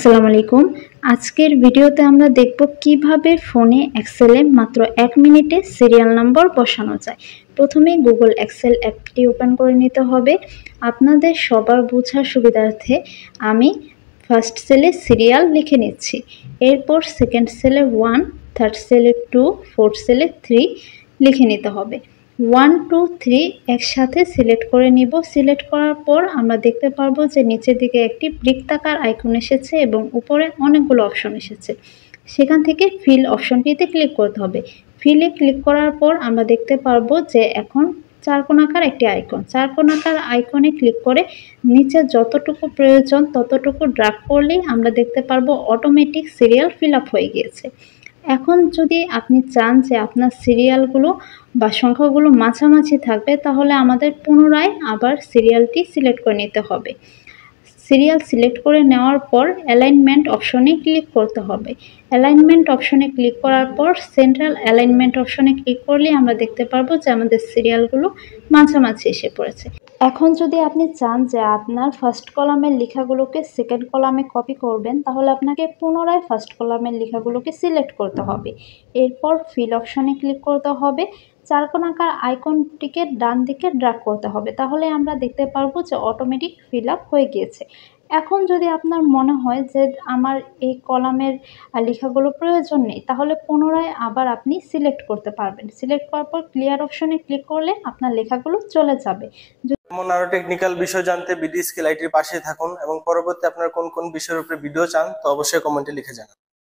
আসসালামু আলাইকুম। আজকের ভিডিওতে আমরা দেখব কিভাবে ফোনে এক্সেলে মাত্র 1 মিনিটে সিরিয়াল নম্বর বসানো যায়। প্রথমে গুগল এক্সেল অ্যাপটি ওপেন করে নিতে হবে। আপনাদের সবার বোঝার সুবিধার্থে আমি ফার্স্ট সেলে সিরিয়াল লিখে নিচ্ছি। এরপর সেকেন্ড সেলে 1, থার্ড সেলে 2, ফোর্থ সেলে 3 লিখে নিতে হবে। 1, 2, 3 একসাথে সিলেক্ট করে নিব। সিলেক্ট করার পর আমরা দেখতে পারবো যে নিচের দিকে একটি বৃত্তাকার আইকন এসেছে এবং উপরে অনেকগুলো অপশন এসেছে। সেখান থেকে ফিল অপশনটিতে ক্লিক করতে হবে। ফিলে ক্লিক করার পর আমরা দেখতে পারবো যে এখন চারকোণাকার একটি আইকন। চারকোণাকার আইকনে ক্লিক করে নিচে যতটুকু প্রয়োজন ততটুকু ড্র্যাগ করলেই আমরা দেখতে পারবো অটোমেটিক সিরিয়াল ফিল আপ হয়ে গিয়েছে। এখন যদি আপনি চান যে আপনার সিরিয়ালগুলো বা সংখ্যাগুলো মাঝামাঝি থাকবে, তাহলে আমাদের পুনরায় আবার সিরিয়ালটি সিলেক্ট করে নিতে হবে। সিরিয়াল সিলেক্ট করে নেওয়ার পর অ্যালাইনমেন্ট অপশনে ক্লিক করতে হবে। অ্যালাইনমেন্ট অপশনে ক্লিক করার পর সেন্ট্রাল অ্যালাইনমেন্ট অপশনে ক্লিক করলে আমরা দেখতে পারবো যে আমাদের সিরিয়ালগুলো মাঝামাঝি এসে পড়েছে। এখন যদি আপনি চান যে আপনার ফার্স্ট কলামের লেখাগুলোকে সেকেন্ড কলামে কপি করবেন, তাহলে আপনাকে পুনরায় ফার্স্ট কলামের লেখাগুলোকে সিলেক্ট করতে হবে। এরপর ফিল অপশনে ক্লিক করতে হবে। চারকোণাকার আইকনটিকে ডান দিকে ড্র্যাগ করতে হবে, তাহলে আমরা দেখতে পারবো যে অটোমেটিক ফিল আপ হয়ে গিয়েছে। এখন যদি আপনার মনে হয় যে আমার এই কলামের লেখাগুলো প্রয়োজন নেই, তাহলে পুনরায় আবার আপনি সিলেক্ট করতে পারবেন। সিলেক্ট করার পর ক্লিয়ার অপশনে ক্লিক করলে আপনার লেখাগুলো চলে যাবে। এমন আরো টেকনিক্যাল বিষয় জানতে বিডি স্কিল আইটির পাশে থাকুন এবং পরবর্তী আপনারা কোন কোন বিষয়ের উপরে ভিডিও চান তো অবশ্যই কমেন্টে লিখে জানান।